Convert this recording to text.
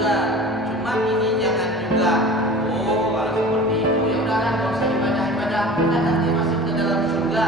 juga. Cuma ini jangan juga, oh kalau seperti itu ya udahlah nggak usah ibadah-ibadah, kita nanti masuk ke dalam surga.